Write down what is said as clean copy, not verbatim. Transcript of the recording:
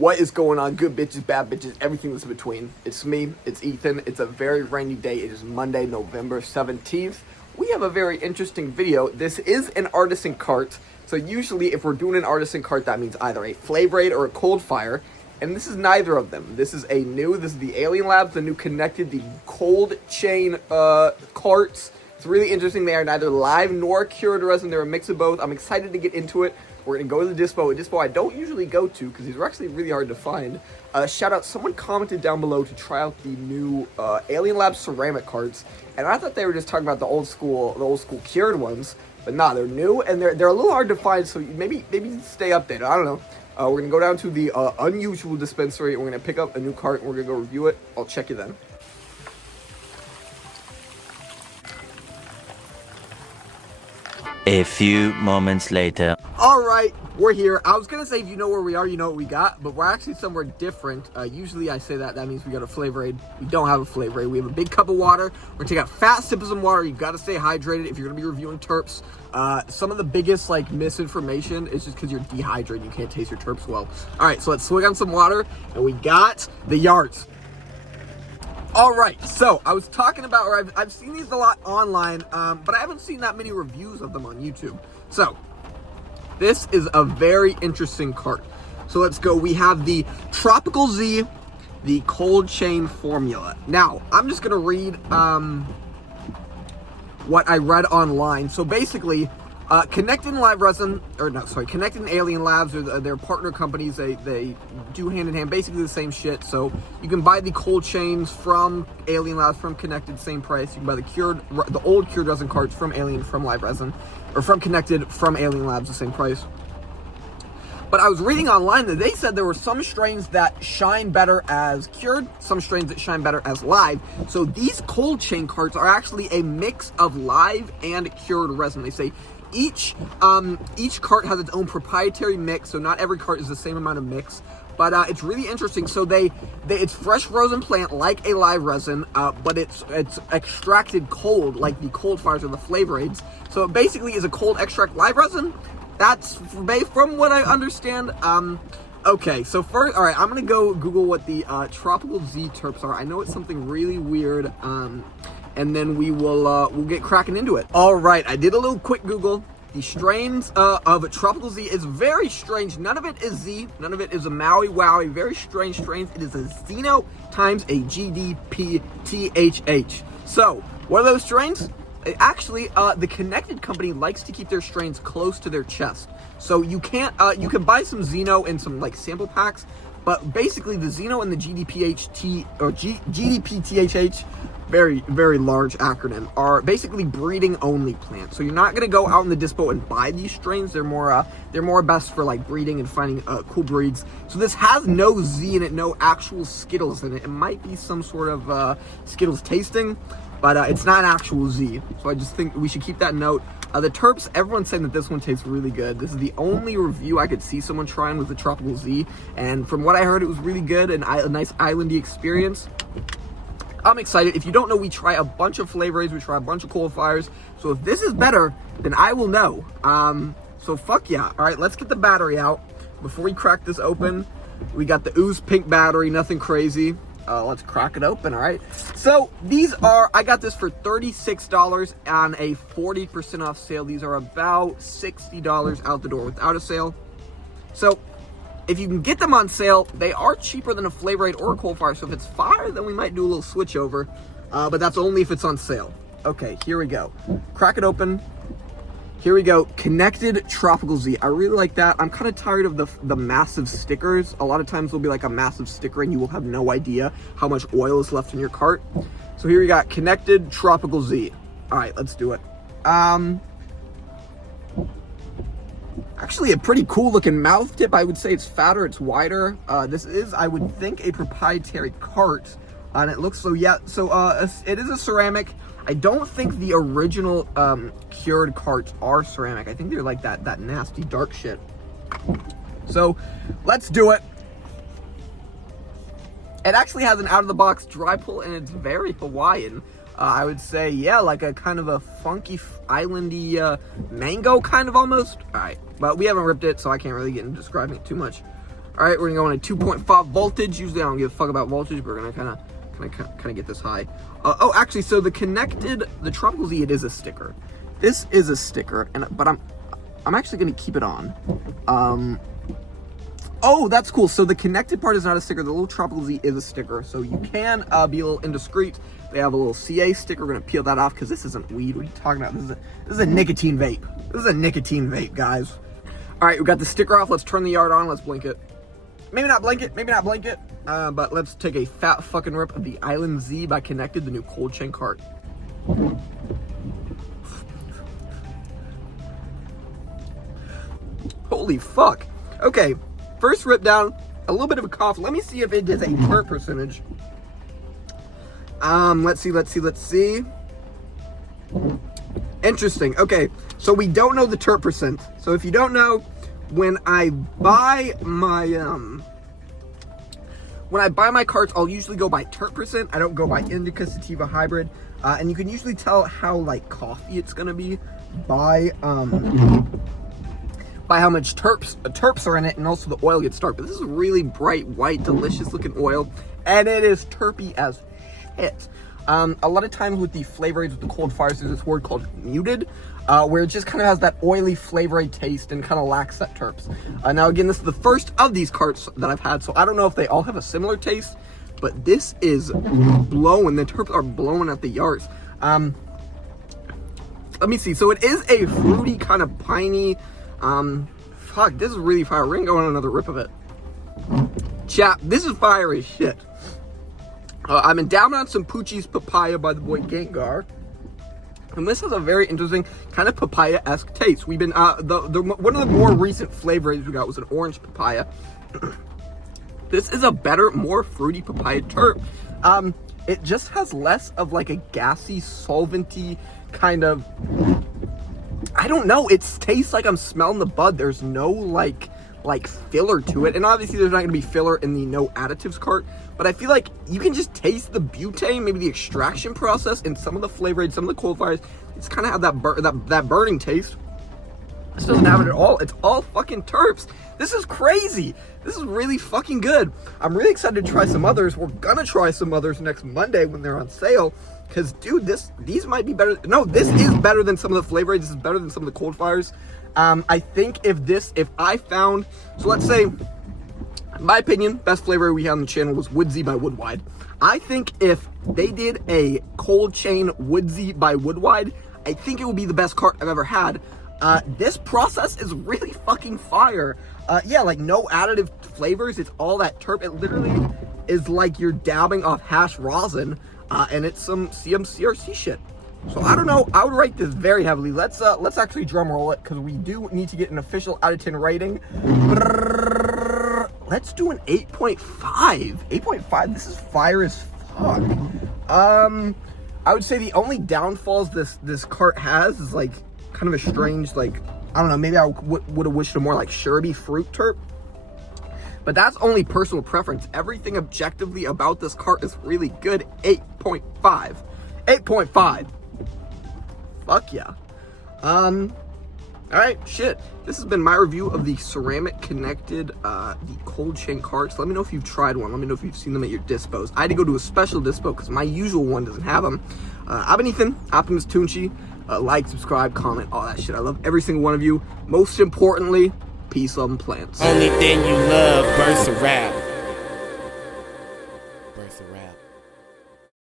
What is going on, good bitches, bad bitches, everything that's in between? It's me, it's Ethan. It's a very rainy day. It is Monday, November 17th. We have a very interesting video. This is an artisan cart. So usually if we're doing an artisan cart, that means either a Flavor Aid or a Cold Fire. And this is neither of them. This is the Alien Labs, the new connected, the cold chain carts. It's really interesting. They are neither live nor cured resin. They're a mix of both. I'm excited to get into it. We're going to go to the dispo, a dispo I don't usually go to because these are actually really hard to find. Shout out, someone commented down below to try out the new Alien Labs ceramic carts, and I thought they were just talking about the old school cured ones, but nah, they're new, and they're a little hard to find, so maybe stay updated, I don't know. We're going to go down to the unusual dispensary, and we're going to pick up a new cart, and we're going to go review it. I'll check you then. A few moments later. Alright, we're here. I was gonna say if you know where we are, you know what we got, but we're actually somewhere different. Usually I say that means we got a Flavor Aid. We don't have a Flavor Aid. We have a big cup of water. We're gonna take a fat sip of some water. You gotta stay hydrated if you're gonna be reviewing terps. Some of the biggest misinformation is just because you're dehydrated, you can't taste your terps well. Alright, so let's swig on some water, and we got the Yards. Alright, so I was talking about, or I've seen these a lot online, but I haven't seen that many reviews of them on YouTube. So, this is a very interesting cart. So let's go. We have the Tropical Z, the cold chain formula. Now, I'm just going to read what I read online. So basically, Connected and Alien Labs are their partner companies. They do hand in hand, basically the same shit. So you can buy the cold chains from Alien Labs, from Connected, same price. You can buy the old cured resin carts from Alien, from Live Resin, or from Connected, from Alien Labs, the same price. But I was reading online that they said there were some strains that shine better as cured, some strains that shine better as live. So these cold chain carts are actually a mix of live and cured resin. They say each cart has its own proprietary mix, so not every cart is the same amount of mix. But it's really interesting. So it's fresh frozen plant like a live resin, but it's extracted cold like the Cold Fires or the Flavor Aids. So it basically is a cold extract live resin. That's from what I understand. Okay, so first, all right, I'm gonna go Google what the Tropical Z terps are. I know it's something really weird, and then we'll get cracking into it. All right, I did a little quick Google. The strains of Tropical Z is very strange. None of it is Z. None of it is a Maui Wowie. Very strange strains. It is a Xeno times a GDP-THH. So, what are those strains? Actually, the Connected company likes to keep their strains close to their chest. So you can't, you can buy some Xeno in some sample packs, but basically the Xeno and the GDP-THH, very, very large acronym, are basically breeding only plants. So you're not going to go out in the dispo and buy these strains. They're more best for breeding and finding cool breeds. So this has no Z in it, no actual Skittles in it. It might be some sort of Skittles tasting, but it's not actual Z. So I just think we should keep that note. The terps, everyone's saying that this one tastes really good. This is the only review I could see someone trying with the Tropical Z, and from what I heard, it was really good and a nice islandy experience. I'm excited. If you don't know, we try a bunch of Flavor Aids, we try a bunch of Cold Fires, so if this is better, then I will know. So fuck yeah. All right, let's get the battery out. Before we crack this open, we got the Ooze Pink battery, nothing crazy. Let's crack it open, all right? So these are, I got this for $36 on a 40% off sale. These are about $60 out the door without a sale. So if you can get them on sale, they are cheaper than a Flavor Aid or a Cold Fire. So if it's fire, then we might do a little switch over, but that's only if it's on sale. Okay, here we go. Crack it open. Here we go, Connected Tropical Z. I really like that. I'm kind of tired of the massive stickers. A lot of times there'll be a massive sticker and you will have no idea how much oil is left in your cart. So here we got Connected Tropical Z. All right, let's do it. Actually a pretty cool looking mouth tip. I would say it's fatter, it's wider. This is, I would think, a proprietary cart. And it looks, so yeah, so it is a ceramic. I don't think the original cured carts are ceramic. I think they're like that nasty dark shit. So let's do it. It actually has an out-of-the-box dry pull, and it's very Hawaiian. I would say, yeah, like a kind of a funky, islandy mango kind of almost. All right, but we haven't ripped it, so I can't really get into describing it too much. All right, we're gonna go on a 2.5 voltage. Usually I don't give a fuck about voltage, but we're gonna kind of get this high. Oh, actually, so the Tropical Z, it is a sticker. This is a sticker, but I'm actually gonna keep it on. Oh, that's cool. So the connected part is not a sticker. The little Tropical Z is a sticker, so you can be a little indiscreet. They have a little CA sticker. We're gonna peel that off because this isn't weed. What are you talking about? This is a nicotine vape. This is a nicotine vape, guys. All right, we got the sticker off. Let's turn the yard on. Let's blink it. Maybe not blink it. Maybe not blink it. But let's take a fat fucking rip of the Island Z by Connected, the new cold chain cart. Holy fuck. Okay, first rip down, a little bit of a cough. Let me see if it is a terp percentage. Let's see. Interesting. Okay, so we don't know the terp percent. So if you don't know, when I buy my carts, I'll usually go by terp percent. I don't go by indica sativa hybrid. And you can usually tell how like coffee it's gonna be by how much terps are in it, and also the oil gets dark. But this is a really bright, white, delicious looking oil, and it is terpy as shit. A lot of times with the flavor aids, with the cold fires, there's this word called muted, where it just kind of has that oily flavor aid taste and kind of lacks that terps. Now again, this is the first of these carts that I've had, so I don't know if they all have a similar taste, but this is blowing. The terps are blowing at the yards. Let me see. So it is a fruity, kind of piney. Fuck, this is really fire. We're gonna go on another rip of it. Chat, this is fire as shit. I'm endowed on some Poochie's Papaya by the boy Gengar. And this has a very interesting kind of papaya-esque taste. We've been, one of the more recent flavors we got was an orange papaya. This is a better, more fruity papaya terp. It just has less of like a gassy, solventy kind of, I don't know, it tastes like I'm smelling the bud. There's no like filler to it, and obviously there's not gonna be filler in the no additives cart, but I feel like you can just taste the butane, maybe the extraction process, and some of the flavor aids, some of the cold fires. It's kind of have that burning taste. This doesn't have it at all. It's all fucking terps. This is crazy. This is really fucking good. I'm really excited to try some others. We're gonna try some others next Monday when they're on sale. Because, dude, these might be better. No, this is better than some of the flavor aids. This is better than some of the cold fires. I think if I found, so let's say, in my opinion, best flavor we had on the channel was Woodsy by Woodwide. I think if they did a cold chain Woodsy by Woodwide, I think it would be the best cart I've ever had. This process is really fucking fire. Yeah, like no additive flavors. It's all that terp. It literally is like you're dabbing off hash rosin, and it's some CMCRC shit. So I don't know. I would rate this very heavily. Let's actually drum roll it because we do need to get an official out of 10 rating. Let's do an 8.5. 8.5. This is fire as fuck. I would say the only downfalls this cart has is like kind of a strange, like, I don't know, maybe I would have wished a more like sherby fruit terp. But that's only personal preference. Everything objectively about this cart is really good. 8.5. 8.5. Fuck yeah. Alright, shit. This has been my review of the ceramic connected, the cold chain carts. Let me know if you've tried one. Let me know if you've seen them at your dispos. I had to go to a special dispo because my usual one doesn't have them. I've been Ethan, Optimus Tunchi. Like, subscribe, comment, all that shit. I love every single one of you. Most importantly, peace, love, and plants. Only thing you love, burst a rap. Burst a rap.